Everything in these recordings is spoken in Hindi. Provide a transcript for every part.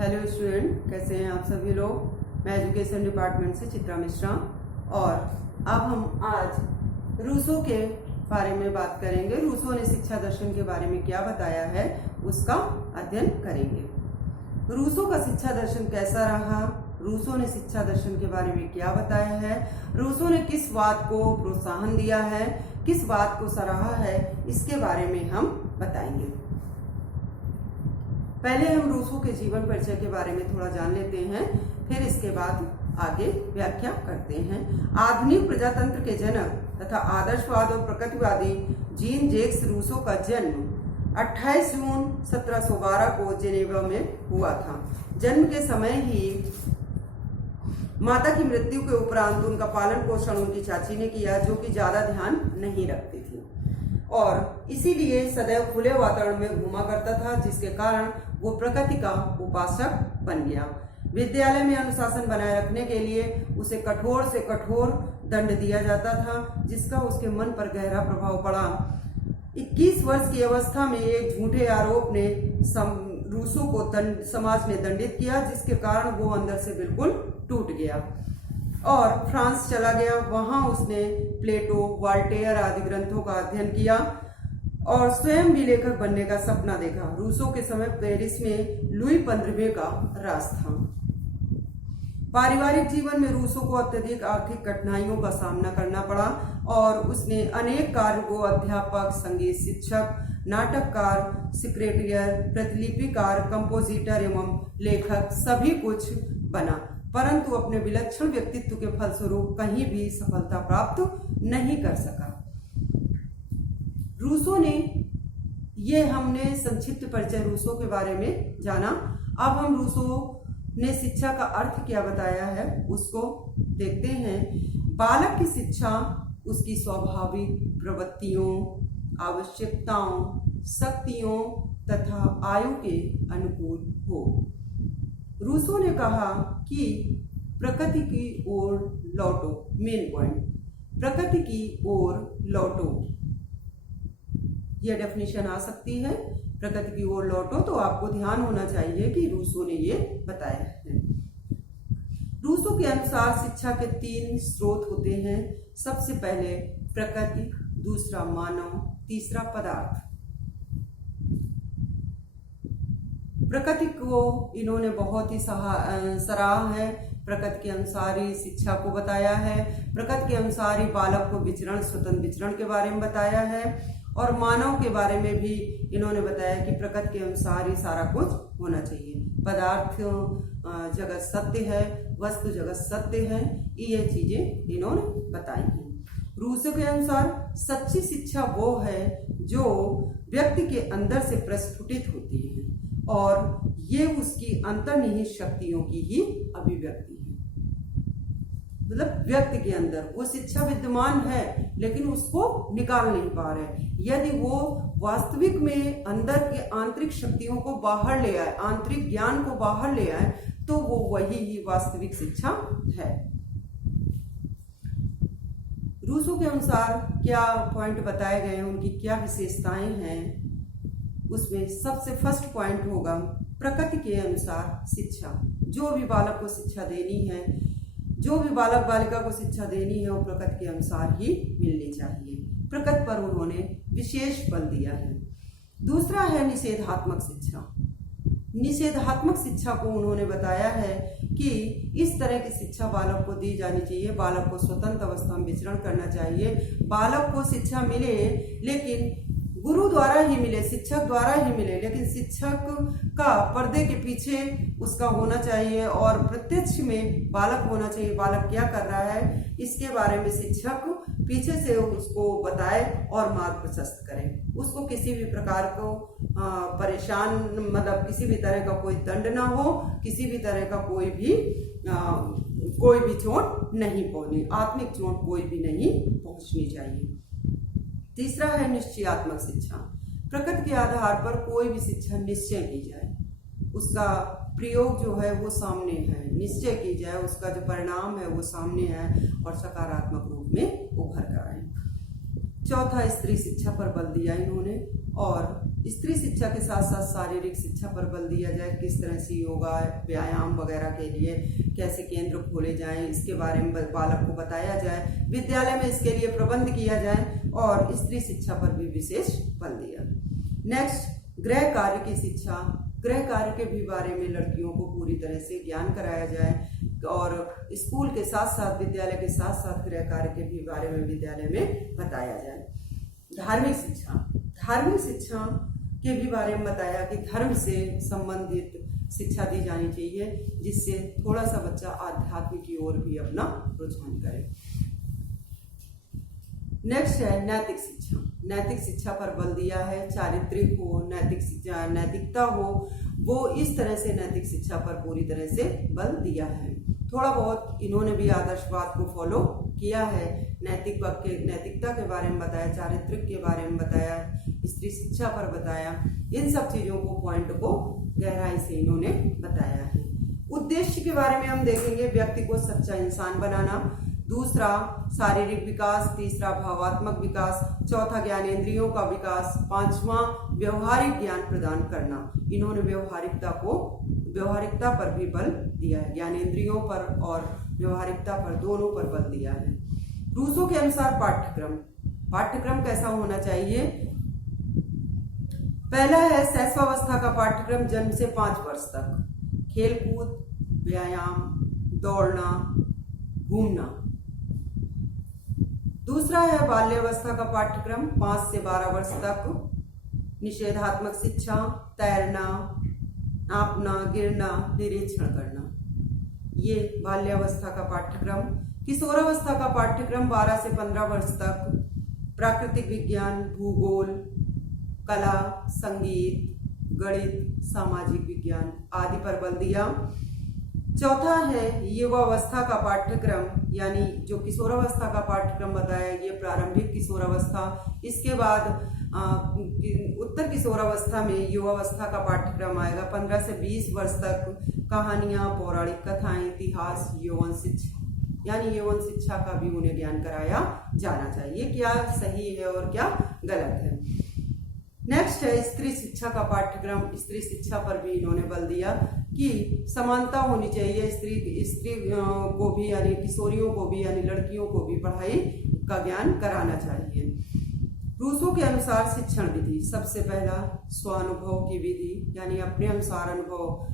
हेलो स्टूडेंट, कैसे हैं आप सभी लोग। मैं एजुकेशन डिपार्टमेंट से चित्रा मिश्रा और अब हम आज रूसो के बारे में बात करेंगे। रूसो ने शिक्षा दर्शन के बारे में क्या बताया है उसका अध्ययन करेंगे। रूसो का शिक्षा दर्शन कैसा रहा, रूसो ने शिक्षा दर्शन के बारे में क्या बताया है, रूसो ने किस बात को प्रोत्साहन दिया है, किस बात को सराहा है, इसके बारे में हम बताएंगे। पहले हम रूसो के जीवन परिचय के बारे में थोड़ा जान लेते हैं, फिर इसके बाद आगे व्याख्या करते हैं। आधुनिक प्रजातंत्र के जनक तथा आदर्शवाद और प्रकृतिवादी जीन जैक्स रूसो का जन्म 28 जून 1712 को जेनेवा में हुआ था। जन्म के समय ही माता की मृत्यु के उपरांत उनका पालन पोषण उनकी चाची ने किया, जो कि ज्यादा ध्यान नहीं रखती थी और इसीलिए सदैव खुले वातावरण में घूमा करता था, जिसके कारण वो प्रकृति का उपासक बन गया। विद्यालय में अनुशासन बनाए रखने के लिए उसे कठोर से कठोर दंड दिया जाता था, जिसका उसके मन पर गहरा प्रभाव पड़ा। 21 वर्ष की अवस्था में एक झूठे आरोप ने रूसो को समाज ने दंडित किया, जिसके कारण वो अंदर से बिल्कुल टूट गया और फ्रांस चला गया। वहां उसने प्लेटो, वॉल्टेयर आदि ग्रंथों का अध्ययन किया और स्वयं भी लेखक बनने का सपना देखा। रूसो के समय पेरिस में लुई 15वें का राज था। पारिवारिक जीवन में रूसो को अत्यधिक आर्थिक कठिनाइयों का सामना करना पड़ा और उसने अनेक कार्य को अध्यापक, संगीत शिक्षक, नाटककार, सेक्रेटरियर, प्रतिलिपिकार, कंपोजिटर एवं लेखक सभी कुछ बना, परंतु अपने विलक्षण व्यक्तित्व के फलस्वरूप कहीं भी सफलता प्राप्त नहीं कर सका। रूसो ने, ये हमने संक्षिप्त परिचय रूसो के बारे में जाना। अब हम रूसो ने शिक्षा का अर्थ क्या बताया है उसको देखते हैं। बालक की शिक्षा उसकी स्वाभाविक प्रवृत्तियों, आवश्यकताओं, शक्तियों तथा आयु के अनुकूल हो। रूसो ने कहा कि प्रकृति की ओर लौटो। मेन पॉइंट, प्रकृति की ओर लौटो, यह डेफिनेशन आ सकती है। प्रकृति की ओर लौटो, तो आपको ध्यान होना चाहिए कि रूसो ने ये बताया है। रूसो के अनुसार शिक्षा के 3 स्रोत होते हैं। सबसे पहले प्रकृति, दूसरा मानव, तीसरा पदार्थ। प्रकृति को इन्होंने बहुत ही सराहा है। प्रकृति के अनुसार ही शिक्षा को बताया है, प्रकृति के अनुसार ही बालक को विचरण, स्वतंत्र विचरण के बारे में बताया है और मानव के बारे में भी इन्होंने बताया कि प्रकृति के अनुसार ही सारा कुछ होना चाहिए। पदार्थ जगत सत्य है, वस्तु जगत सत्य है, ये चीजें इन्होंने बताई हैं। रूसो के अनुसार सच्ची शिक्षा वो है जो व्यक्ति के अंदर से प्रस्फुटित होती है और ये उसकी अंतर्निहित शक्तियों की ही अभिव्यक्ति है। मतलब व्यक्ति के अंदर वो शिक्षा विद्यमान है लेकिन उसको निकाल नहीं पा रहे। यदि वो वास्तविक में अंदर के आंतरिक शक्तियों को बाहर ले आए, आंतरिक ज्ञान को बाहर ले आए, तो वो वही ही वास्तविक शिक्षा है। रूसो के अनुसार क्या पॉइंट बताए गए हैं, उनकी क्या विशेषताएं हैं, उसमें सबसे फर्स्ट पॉइंट होगा प्रकृति के अनुसार शिक्षा। जो भी बालक को शिक्षा देनी है, जो भी बालक बालिका को शिक्षा देनी है, वो प्रकृति के अनुसार ही मिलनी चाहिए। प्रकृति पर उन्होंने विशेष बल दिया है। दूसरा है निषेधात्मक शिक्षा। निषेधात्मक शिक्षा को उन्होंने बताया है कि इस तरह की शिक्षा बालक को दी जानी चाहिए। बालक को स्वतंत्र अवस्था में विचरण करना चाहिए। बालक को शिक्षा मिले लेकिन गुरु द्वारा ही मिले, शिक्षक द्वारा ही मिले, लेकिन शिक्षक का पर्दे के पीछे उसका होना चाहिए और प्रत्यक्ष में बालक होना चाहिए। बालक क्या कर रहा है इसके बारे में शिक्षक पीछे से उसको बताए और मार्ग प्रशस्त करे। उसको किसी भी प्रकार को परेशान, मतलब किसी भी तरह का कोई दंड ना हो, किसी भी तरह का कोई भी चोट नहीं पहुंचनी, आत्मिक चोट कोई भी नहीं पहुंचनी चाहिए। तीसरा है निश्चयात्मक शिक्षा। प्रकृति के आधार पर कोई भी शिक्षा निश्चय की जाए, उसका प्रयोग जो है वो सामने है, निश्चय की जाए, उसका जो परिणाम है वो सामने है और सकारात्मक रूप में उभर कर आए। चौथा, स्त्री शिक्षा पर बल दिया इन्होंने और स्त्री शिक्षा के साथ साथ शारीरिक शिक्षा पर बल दिया जाए, किस तरह से योगा व्यायाम वगैरह के लिए कैसे केंद्र खोले जाएं, इसके बारे में बालक को बताया जाए, विद्यालय में इसके लिए प्रबंध किया जाए और स्त्री शिक्षा पर भी विशेष बल दिया। नेक्स्ट, गृह कार्य की शिक्षा। गृह कार्य के भी बारे में लड़कियों को पूरी तरह से ज्ञान कराया जाए और स्कूल के साथ साथ विद्यालय के साथ साथ गृह कार्य के भी बारे में विद्यालय में बताया जाए। धार्मिक शिक्षा। धार्मिक शिक्षा के भी बारे में बताया कि धर्म से संबंधित शिक्षा दी जानी चाहिए, जिससे थोड़ा सा बच्चा आध्यात्म की ओर भी अपना रुझान करे। नेक्स्ट है नैतिक शिक्षा। नैतिक शिक्षा पर बल दिया है, चारित्रिक हो, नैतिकता हो, वो इस तरह से नैतिक शिक्षा पर पूरी तरह से बल दिया है। थोड़ा बहुत इन्होंने भी आदर्शवाद को फॉलो किया है, नैतिकता के बारे में बताया, चारित्रिक के बारे में बताया, स्त्री शिक्षा पर बताया, इन सब चीजों को पॉइंट को गहराई से इन्होंने बताया है। उद्देश्य के बारे में हम देखेंगे, व्यक्ति को सच्चा इंसान बनाना, दूसरा शारीरिक विकास, तीसरा भावात्मक विकास, चौथा ज्ञानेंद्रियों का विकास, पांचवा व्यवहारिक ज्ञान प्रदान करना। इन्होंने व्यवहारिकता पर भी बल दिया है, ज्ञानेंद्रियों पर और व्यवहारिकता पर दोनों पर बल दिया है। रूसो के अनुसार पाठ्यक्रम कैसा होना चाहिए? पहला है शैशवावस्था का पाठ्यक्रम, जन्म से 5 वर्ष तक, खेलकूद, व्यायाम, दौड़ना, घूमना। दूसरा है बाल्यावस्था का पाठ्यक्रम, 5 से 12 वर्ष तक, निषेधात्मक शिक्षा, तैरना, नापना, गिरना, निरीक्षण करना, ये बाल्यावस्था का पाठ्यक्रम। किशोरावस्था का पाठ्यक्रम 12 से 15 वर्ष तक, प्राकृतिक विज्ञान, भूगोल, कला, संगीत, गणित, सामाजिक विज्ञान आदि पर बल दिया। चौथा है युवावस्था का पाठ्यक्रम, यानी जो किशोरावस्था का पाठ्यक्रम बताया, ये प्रारंभिक किशोरावस्था। इसके बाद उत्तर किशोरावस्था में युवावस्था का पाठ्यक्रम आएगा, 15 से 20 वर्ष तक, कहानियां, पौराणिक कथाएं, इतिहास, यौवन शिक्षा, यानी यौवन शिक्षा का भी उन्हें ज्ञान कराया जाना चाहिए, क्या सही है और क्या गलत है। नेक्स्ट है स्त्री शिक्षा का पाठ्यक्रम। स्त्री शिक्षा पर भी इन्होंने बल दिया कि समानता होनी चाहिए, स्त्री को भी यानी किशोरियों को भी यानी लड़कियों को भी पढ़ाई का ज्ञान कराना चाहिए। रूसो के अनुसार शिक्षण विधि, सबसे पहला स्वानुभव की विधि, यानी अपने अनुसार अनुभव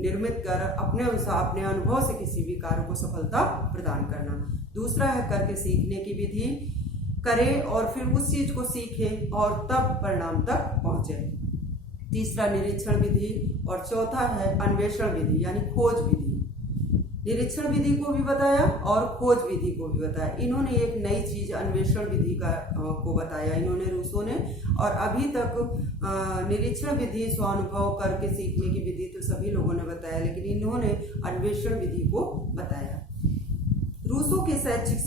निर्मित कर अपने अनुभव से किसी भी कार्य को सफलता प्रदान करना। दूसरा है करके सीखने की विधि, करें और फिर उस चीज को सीखें और तब परिणाम तक पहुंचे। तीसरा निरीक्षण विधि और चौथा है अन्वेषण विधि, यानी खोज विधि। निरीक्षण विधि को भी बताया और खोज विधि को भी बताया। इन्होंने एक नई चीज अन्वेषण विधि को बताया इन्होंने, रूसो ने। और अभी तक निरीक्षण विधि, स्वानुभव करके सीखने की विधि तो सभी लोगों ने बताया, लेकिन इन्होंने अन्वेषण विधि को बताया। रूसो के शैक्षिक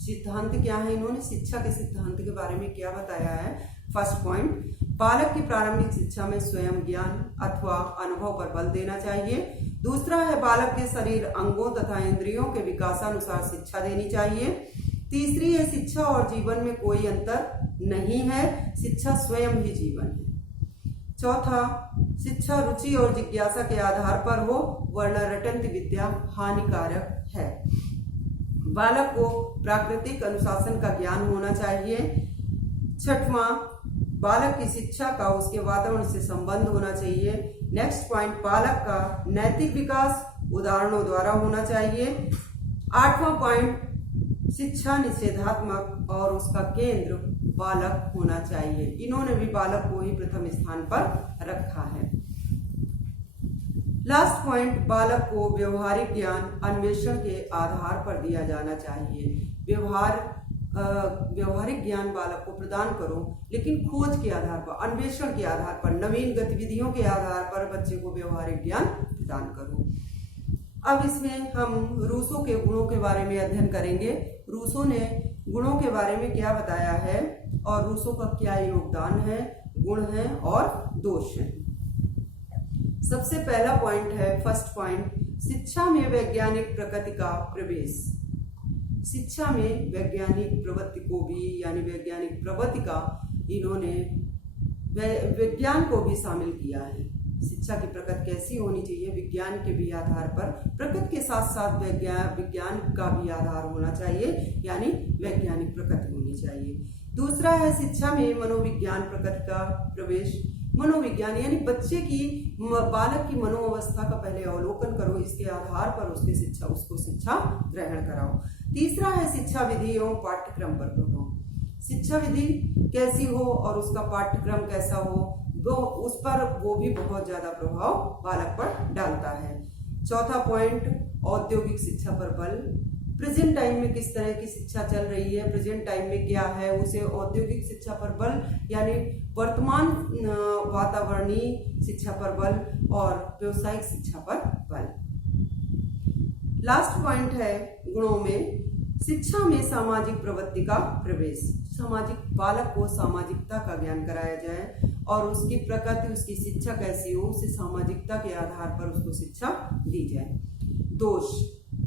सिद्धांत क्या है? इन्होंने शिक्षा के सिद्धांत के बारे में क्या बताया है? फर्स्ट पॉइंट, बालक की प्रारंभिक शिक्षा में स्वयं ज्ञान अथवा अनुभव पर बल देना चाहिए। दूसरा है बालक के शरीर, अंगों तथा इंद्रियों के विकासानुसार शिक्षा देनी चाहिए। तीसरी है शिक्षा और जीवन में कोई अंतर नहीं है, शिक्षा स्वयं ही जीवन है। चौथा, शिक्षा रुचि और जिज्ञासा के आधार पर हो, वरना रटंत विद्या हानिकारक है। बालक को प्राकृतिक अनुशासन का ज्ञान होना चाहिए। छठवां, बालक की शिक्षा का उसके वातावरण से संबंध होना चाहिए। नेक्स्ट पॉइंट, बालक का नैतिक विकास उदाहरणों द्वारा होना चाहिए। 8वां पॉइंट, शिक्षा निषेधात्मक और उसका केंद्र बालक होना चाहिए। इन्होंने भी बालक को ही प्रथम स्थान पर रखा है। लास्ट पॉइंट, बालक को व्यवहारिक ज्ञान अन्वेषण के आधार पर दिया जाना चाहिए। व्यवहारिक ज्ञान बालक को प्रदान करो, लेकिन खोज के आधार पर, अन्वेषण के आधार पर, नवीन गतिविधियों के आधार पर बच्चे को व्यवहारिक ज्ञान प्रदान करो। अब इसमें हम रूसो के गुणों के बारे में अध्ययन करेंगे। रूसो ने गुणों के बारे में क्या बताया है और रूसो का क्या योगदान है, गुण है और दोष है। सबसे पहला पॉइंट है, फर्स्ट पॉइंट, शिक्षा में वैज्ञानिक प्रकृति का प्रवेश। शिक्षा में वैज्ञानिक प्रवृत्ति को भी यानी वैज्ञानिक प्रवृत्ति का इन्होंने विज्ञान को भी शामिल किया है। शिक्षा की प्रकृति कैसी होनी चाहिए, विज्ञान के भी आधार पर, प्रकृति के साथ साथ विज्ञान का भी आधार होना चाहिए, यानी वैज्ञानिक प्रकृति होनी चाहिए। दूसरा है शिक्षा में मनोविज्ञान प्रकृति का प्रवेश। मनोविज्ञान यानी बच्चे की, बालक की मनोअवस्था का पहले अवलोकन करो, इसके आधार पर उसको शिक्षा ग्रहण कराओ। तीसरा है शिक्षा विधि एवं पाठ्यक्रम पर प्रभाव। शिक्षा विधि कैसी हो और उसका पाठ्यक्रम कैसा हो, उस पर वो भी बहुत ज्यादा प्रभाव बालक पर डालता है। चौथा पॉइंट, औद्योगिक शिक्षा पर बल। प्रेजेंट टाइम में किस तरह की शिक्षा चल रही है, प्रेजेंट टाइम में क्या है, उसे औद्योगिक शिक्षा पर बल यानी वर्तमान वातावरणीय शिक्षा पर बल और व्यवसायिक शिक्षा पर बल। लास्ट पॉइंट है गुणों में, शिक्षा में सामाजिक प्रवृत्ति का प्रवेश। सामाजिक, बालक को सामाजिकता का ज्ञान कराया जाए और उसकी प्रकृति, उसकी शिक्षा कैसी हो, उसे सामाजिकता के आधार पर उसको शिक्षा दी जाए।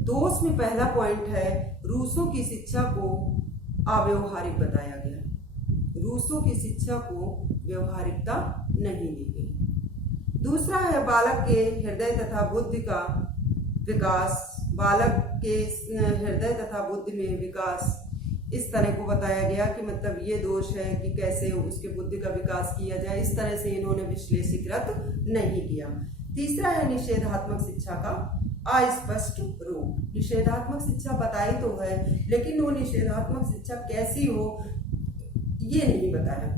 दोष में पहला पॉइंट है, रूसों की शिक्षा को अव्यवहारिक बताया गया। रूसों की शिक्षा को व्यवहारिकता नहीं दी गई। दूसरा है बालक के हृदय तथा बुद्धि का विकास। बालक के हृदय तथा बुद्धि में विकास इस तरह को बताया गया कि मतलब ये दोष है कि कैसे उसके बुद्धि का विकास किया जाए, इस तरह से इन्होंने विश्लेषिकृत नहीं किया। तीसरा है निषेधात्मक शिक्षा का अस्पष्ट रूप। निषेधात्मक शिक्षा बताई तो है, लेकिन वो निषेधात्मक शिक्षा कैसी हो ये नहीं बताया।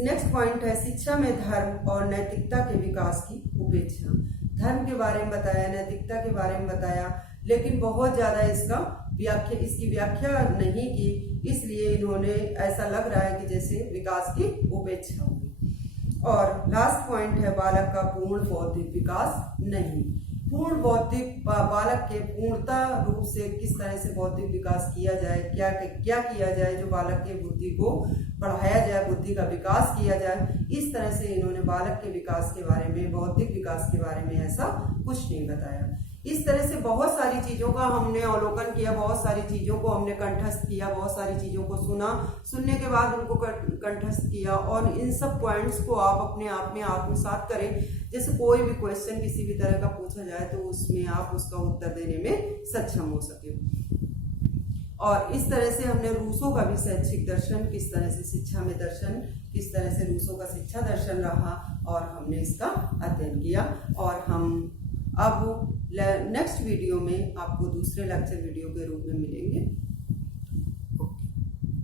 नेक्स्ट पॉइंट है शिक्षा में धर्म और नैतिकता के विकास की उपेक्षा। धर्म के बारे में बताया, नैतिकता के बारे में बताया, लेकिन बहुत ज्यादा इसकी व्याख्या नहीं की, इसलिए इन्होंने ऐसा लग रहा है कि जैसे विकास की उपेक्षा होगी। और लास्ट पॉइंट है बालक का पूर्ण बौद्धिक विकास नहीं। पूर्ण बौद्धिक, बालक के पूर्णतः रूप से किस तरह से बौद्धिक विकास किया जाए, क्या किया जाए जो बालक के बुद्धि को बढ़ाया जाए, बुद्धि का विकास किया जाए, इस तरह से इन्होंने बालक के विकास के बारे में, बौद्धिक विकास के बारे में ऐसा कुछ नहीं बताया। इस तरह से बहुत सारी चीजों का हमने अवलोकन किया, बहुत सारी चीजों को हमने कंठस्थ किया, बहुत सारी चीजों को सुना, सुनने के बाद उनको कंठस्थ किया और इन सब पॉइंट्स को आप अपने आप में आत्मसात करें। जैसे कोई भी क्वेश्चन किसी भी तरह का पूछा जाए तो उसमें आप उसका उत्तर देने में सक्षम हो सके। और इस तरह से हमने रूसों का भी शैक्षिक दर्शन, किस तरह से शिक्षा में दर्शन, किस तरह से रूसों का शिक्षा दर्शन रहा, और हमने इसका अध्ययन किया। और हम अब नेक्स्ट वीडियो में आपको दूसरे लेक्चर वीडियो के रूप में मिलेंगे।